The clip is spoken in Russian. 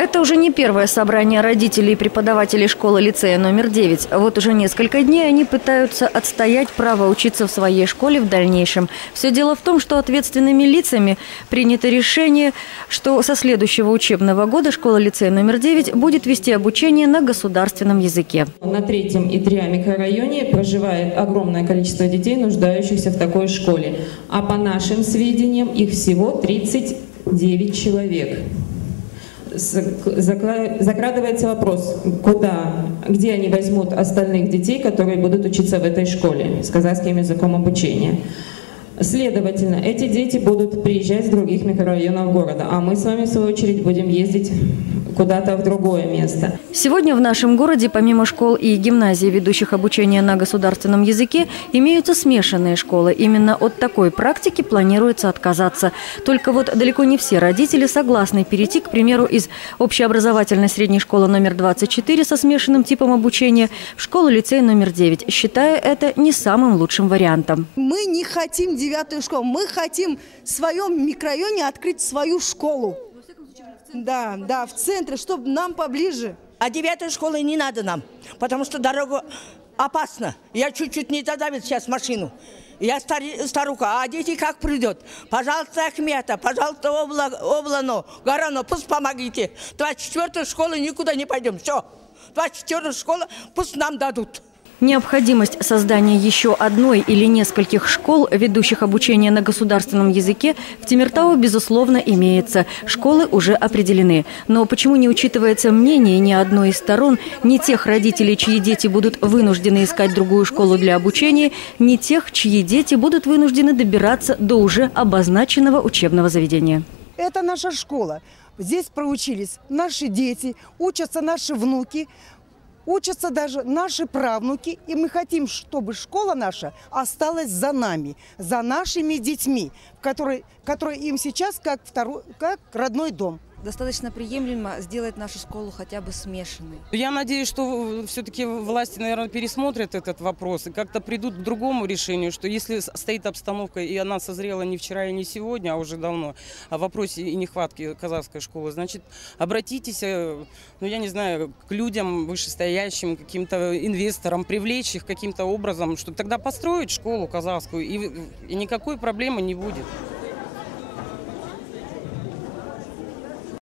Это уже не первое собрание родителей и преподавателей школы-лицея номер 9. Вот уже несколько дней они пытаются отстоять право учиться в своей школе в дальнейшем. Все дело в том, что ответственными лицами принято решение, что со следующего учебного года школа-лицея номер 9 будет вести обучение на государственном языке. На 3-м и 3 микрорайоне проживает огромное количество детей, нуждающихся в такой школе. А по нашим сведениям, их всего 39 человек. Закрадывается вопрос, где они возьмут остальных детей, которые будут учиться в этой школе с казахским языком обучения. Следовательно, эти дети будут приезжать с других микрорайонов города, а мы с вами, в свою очередь, будем ездить куда-то в другое место. Сегодня в нашем городе, помимо школ и гимназий, ведущих обучение на государственном языке, имеются смешанные школы. Именно от такой практики планируется отказаться. Только вот далеко не все родители согласны перейти, к примеру, из общеобразовательной средней школы номер 24 со смешанным типом обучения в школу-лицей номер 9, считая это не самым лучшим вариантом. Мы не хотим 9-ю школу, мы хотим в своем микрорайоне открыть свою школу. Да, в центре, чтобы нам поближе. А 9-й школы не надо нам, потому что дорога опасна. Я чуть-чуть не задавил сейчас машину. Я старуха, а дети как придет? Пожалуйста, Ахмета, пожалуйста, Облано, Горано, пусть помогите. 24-й школы никуда не пойдем, все. 24-й школа пусть нам дадут. Необходимость создания еще одной или нескольких школ, ведущих обучение на государственном языке, в Темиртау, безусловно, имеется. Школы уже определены. Но почему не учитывается мнение ни одной из сторон, ни тех родителей, чьи дети будут вынуждены искать другую школу для обучения, ни тех, чьи дети будут вынуждены добираться до уже обозначенного учебного заведения? Это наша школа. Здесь проучились наши дети, учатся наши внуки. Учатся даже наши правнуки, и мы хотим, чтобы школа наша осталась за нами, за нашими детьми, которые им сейчас как родной дом. Достаточно приемлемо сделать нашу школу хотя бы смешанной. Я надеюсь, что все-таки власти, наверное, пересмотрят этот вопрос и как-то придут к другому решению, что если стоит обстановка, и она созрела не вчера и не сегодня, а уже давно, о вопросе и нехватке казахской школы, значит, обратитесь, я не знаю, к людям вышестоящим, каким-то инвесторам, привлечь их каким-то образом, чтобы тогда построить школу казахскую, и никакой проблемы не будет.